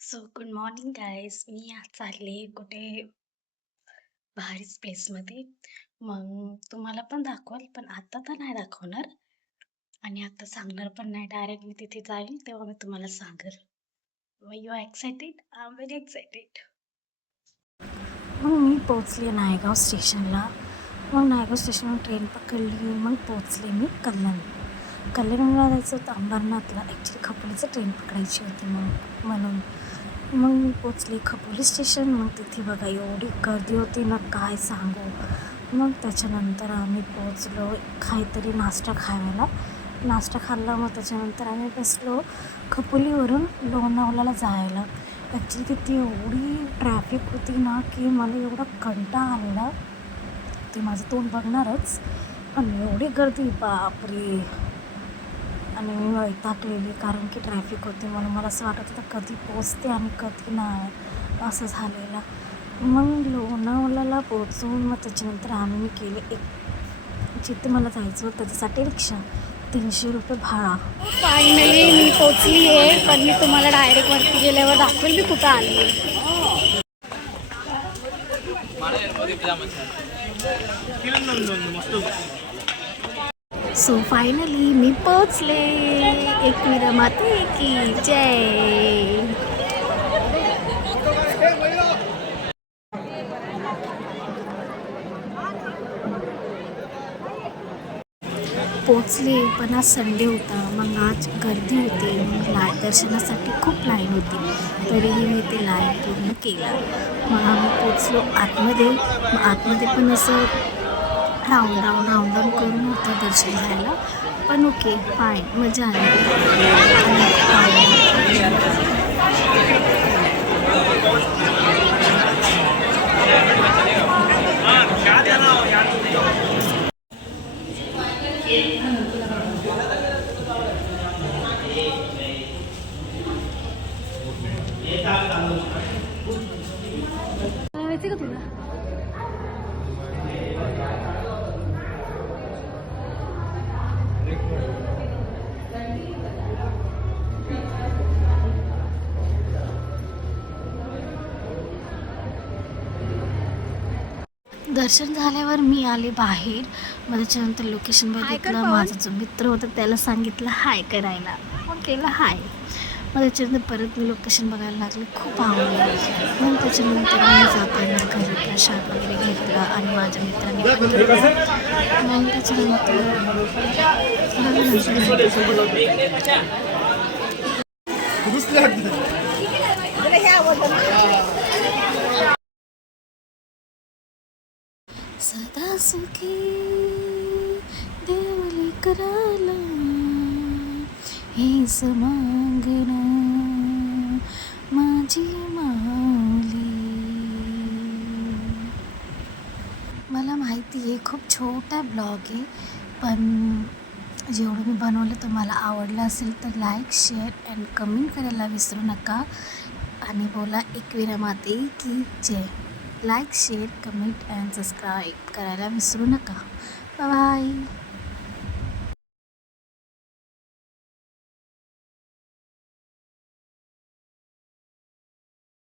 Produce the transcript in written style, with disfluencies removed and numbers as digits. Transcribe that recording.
So good morning guys. मी आज चालले कुठे भारीच प्लेसमध्ये. मग तुम्हाला पण दाखवाल, पण आता तर नाही दाखवणार आणि आता सांगणार पण नाही. डायरेक्ट मी तिथे जाईल तेव्हा मी तुम्हाला सांगेल. मग you are excited? I am very excited. मग मी पोचले नायगाव स्टेशनला. मग नायगाव स्टेशनवर ट्रेन पकडली. मग पोचले मी कल्याणला जायचं होतं अंबरनाथला. ॲक्च्युली खपोलीचं ट्रेन पकडायची होती म्हणून मग मी पोचले खपोली स्टेशन. मग तिथे बघा एवढी गर्दी होती ना, काय सांगू. मग त्याच्यानंतर आम्ही पोचलो काहीतरी नाश्ता खाल्ला. मग त्याच्यानंतर आम्ही बसलो खपोलीवरून लोणावळ्याला जायला. ॲक्च्युली तिथे एवढी ट्रॅफिक होती ना की मला एवढा कंटाळा आलेला. ते माझं तोंड बघणारच, पण एवढी गर्दी बापरे. आणि मी वैतागलेली कारण की ट्रॅफिक होती म्हणून मला असं वाटत होतं कधी पोचते आणि कधी नाही, असं झालेलं. मग लोणावळ्याला पोचून मग त्याच्यानंतर आम्ही केले जिथे मला जायचं होतं त्याच्यासाठी रिक्षा. 300 रुपये भाडा. फायनली मी पोचली आहे, पण मी तुम्हाला डायरेक्ट वरती गेल्यावर दाखवेल मी कुठं आली आहे. सो फायनली मी पोचले. एकविरा माते की जय. पोचले, पण आज संडे होता. मग आज गर्दी होती. मग दर्शनासाठी खूप लाईन होती, तरीही मी ते लाईन पूर्ण केला. मग आम्ही पोचलो आतमध्ये. मग आतमध्ये पण असं राऊंड करून होतं दर्शन घ्यायला. पण ओके फाईन, मजा आली. माहिती का तुला? दर्शन झाल्यावर मी आले बाहेर. मग त्याच्यानंतर लोकेशन बघितलं. माझा जो मित्र होता त्याला सांगितलं हाय करायला, मग केलं हाय. मग त्याच्यानंतर परत मी लोकेशन बघायला लागले. खूप आवडलं. मग त्याच्यानंतर मी जाताना घरी प्रसाद वगैरे घेतला आणि माझ्या मित्राने पण घेतला. मग त्याच्यानंतर सदा सुखी देवली कराला हेच मागणं माझी माऊली. मला माहिती आहे खूप छोटा ब्लॉग आहे, पण जेवढं मी बनवलं तुम्हाला आवडलं असेल तर लाईक, शेअर अँड कमेंट करायला विसरू नका. आणि बोला एकविरा माते की जय. Like, share, comment and subscribe करायला विसरू नका. बाय.